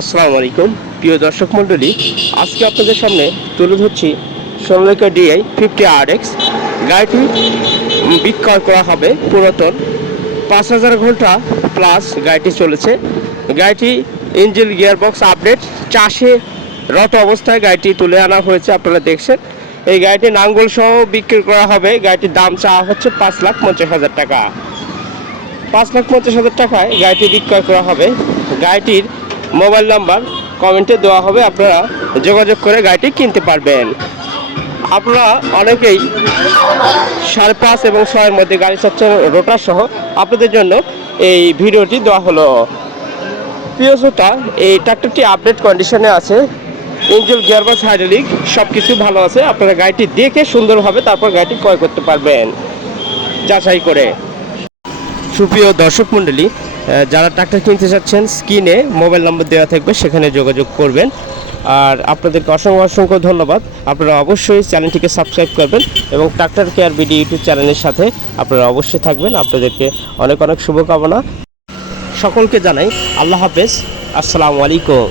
আসসালামু আলাইকুম। প্রিয় দর্শক মণ্ডলী, আজকে আপনাদের সামনে তুলে ধরছি Sonalika DI fifty R X গাড়িটি বিক্রয় করা হবে পুরাতন পাঁচ হাজার ঘণ্টা প্লাস গাড়িটি চলেছে। গাড়িটি ইঞ্জিন, গিয়ারবক্স আপডেট, চাষে রত অবস্থায় গাড়িটি তুলে আনা হয়েছে, আপনারা দেখছেন। এই গাড়িটি নাঙ্গল সহ বিক্রি করা হবে। গাড়িটির দাম চাওয়া হচ্ছে পাঁচ লাখ পঞ্চাশ হাজার টাকা। পাঁচ লাখ পঞ্চাশ হাজার টাকায় গাড়িটি বিক্রয় করা হবে। গাড়িটির মোবাইল নাম্বার কমেন্টে দেওয়া হবে, আপনারা যোগাযোগ করে গাড়িটি কিনতে পারবেন। আপনারা অনেকেই সাড়ে পাঁচ এবং ছয়ের মধ্যে গাড়ি চাচ্ছেন রোটার সহ আপনাদের জন্য এই ভিডিওটি দেওয়া হলো। প্রিয় এই ট্রাক্টরটি আপডেট কন্ডিশনে আছে। ইঞ্জিন গিয়ারবক্স হাইড্রোলিক সব কিছু ভালো আছে। আপনারা গাড়িটি দেখে সুন্দরভাবে তারপর গাড়িটি ক্রয় করতে পারবেন। যাচাই করে। সুপ্রিয় দর্শক মণ্ডলী যারা ট্রাক্টর কিনতে চাচ্ছেন স্ক্রিনে মোবাইল নম্বর দেওয়া থাকবে, সেখানে যোগাযোগ করবেন। আর আপনাদেরকে অসংখ্য অসংখ্য ধন্যবাদ। আপনারা অবশ্যই চ্যানেলটিকে সাবস্ক্রাইব করবেন এবং ট্রাক্টর কেয়ার বিডি ইউটিউব চ্যানেলের সাথে আপনারা অবশ্যই থাকবেন। আপনাদেরকে অনেক অনেক শুভকামনা। সকলকে জানাই আল্লাহ হাফেজ। আসসালামু আলাইকুম।